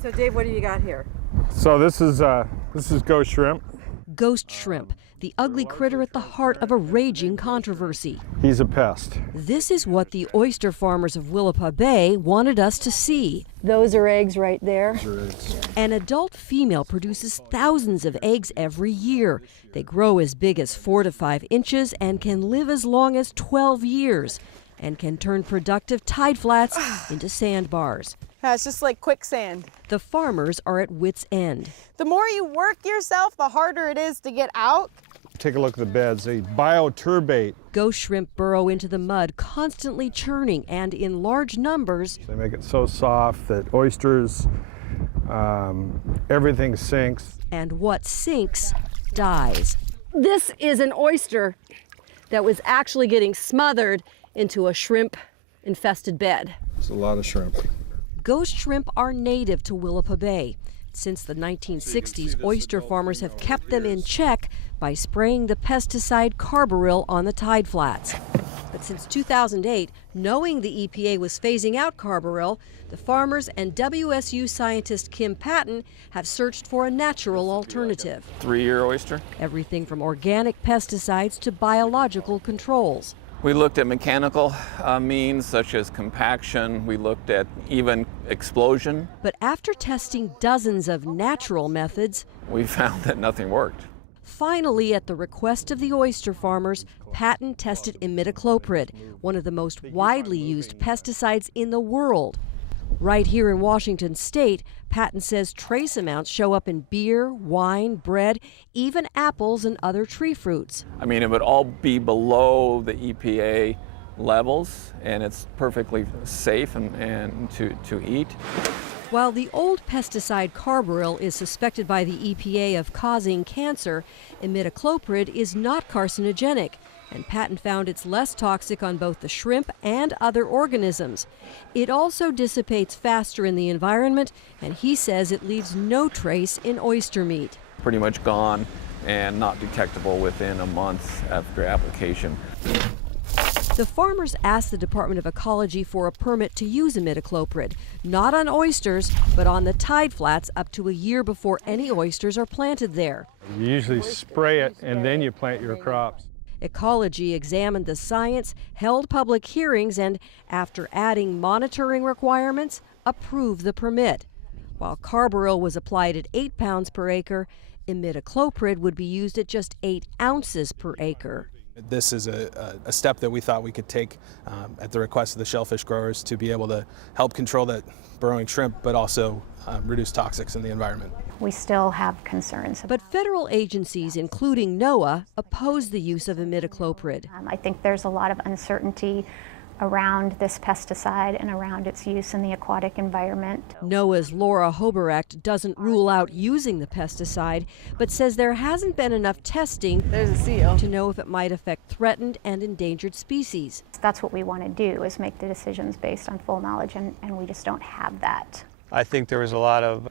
So Dave, what do you got here? So this is ghost shrimp. Ghost shrimp, the ugly critter at the heart of a raging controversy. He's a pest. This is what the oyster farmers of Willapa Bay wanted us to see. Those are eggs right there. An adult female produces thousands of eggs every year. They grow as big as 4 to 5 inches and can live as long as 12 years and can turn productive tide flats into sandbars. Yeah, it's just like quicksand. The farmers are at wit's end. The more you work yourself, the harder it is to get out. Take a look at the beds. They bioturbate. Ghost shrimp burrow into the mud, constantly churning and in large numbers. They make it so soft that oysters, everything sinks. And what sinks dies. This is an oyster that was actually getting smothered into a shrimp-infested bed. It's a lot of shrimp. Ghost shrimp are native to Willapa Bay. Since the 1960s, oyster farmers have kept them in check by spraying the pesticide carbaryl on the tide flats. But since 2008, knowing the EPA was phasing out carbaryl, the farmers and WSU scientist Kim Patton have searched for a natural alternative. 3-year oyster. Everything from organic pesticides to biological controls. We looked at mechanical means such as compaction. We looked at even explosion. But after testing dozens of natural methods, We found that nothing worked. finally, at the request of the oyster farmers, Patton tested imidacloprid, one of the most widely used pesticides in the world. Right here in Washington State, Patton says trace amounts show up in beer, wine, bread, even apples and other tree fruits. I mean, it would all be below the EPA levels, and it's perfectly safe and to eat. While the old pesticide carbaryl is suspected by the EPA of causing cancer, imidacloprid is not carcinogenic, and Patton found it's less toxic on both the shrimp and other organisms. It also dissipates faster in the environment, and he says it leaves no trace in oyster meat. Pretty much gone and not detectable within a month after application. The farmers asked the Department of Ecology for a permit to use imidacloprid, not on oysters, but on the tide flats up to a year before any oysters are planted there. You usually spray it and then you plant your crops. Ecology examined the science, held public hearings, and after adding monitoring requirements, approved the permit. While carbaryl was applied at 8 pounds per acre, imidacloprid would be used at just 8 ounces per acre. This is a step that we thought we could take at the request of the shellfish growers to be able to help control that burrowing shrimp, but also reduce toxics in the environment. We still have concerns. But federal agencies, including NOAA, oppose the use of imidacloprid. I think there's a lot of uncertainty around this pesticide and around its use in the aquatic environment. NOAA's Laura Hoberacht doesn't rule out using the pesticide, but says there hasn't been enough testing There's a seal. to know if it might affect threatened and endangered species. That's what we want to do, is make the decisions based on full knowledge, and we just don't have that. I think there was a lot of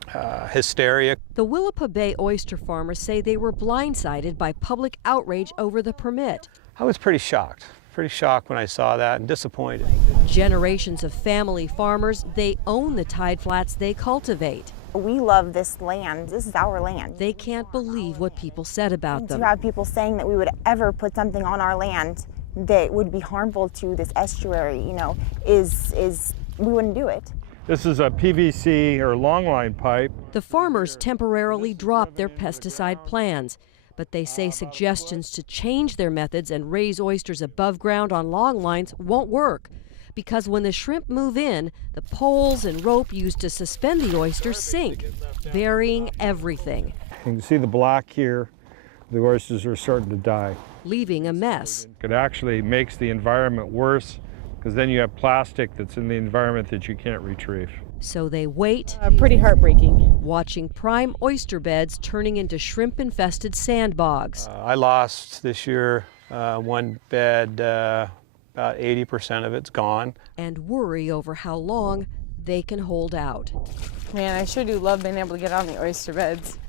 hysteria. The Willapa Bay oyster farmers say they were blindsided by public outrage over the permit. I was pretty shocked when I saw that, and disappointed. Generations of family farmers, they own the tide flats they cultivate. We love this land. This is our land. They can't believe what people said about them. To have people saying that we would ever put something on our land that would be harmful to this estuary, is we wouldn't do it. This is a PVC or longline pipe. The farmers temporarily dropped their pesticide plans, but they say suggestions to change their methods and raise oysters above ground on long lines won't work, because when the shrimp move in, the poles and rope used to suspend the oysters sink, burying everything. You can see the black here. The oysters are starting to die. Leaving a mess. It actually makes the environment worse, because then you have plastic that's in the environment that you can't retrieve. So they wait, Pretty heartbreaking. watching prime oyster beds turning into shrimp-infested sandbogs. I lost this year one bed, about 80% of it's gone. And worry over how long they can hold out. Man, I sure do love being able to get on the oyster beds.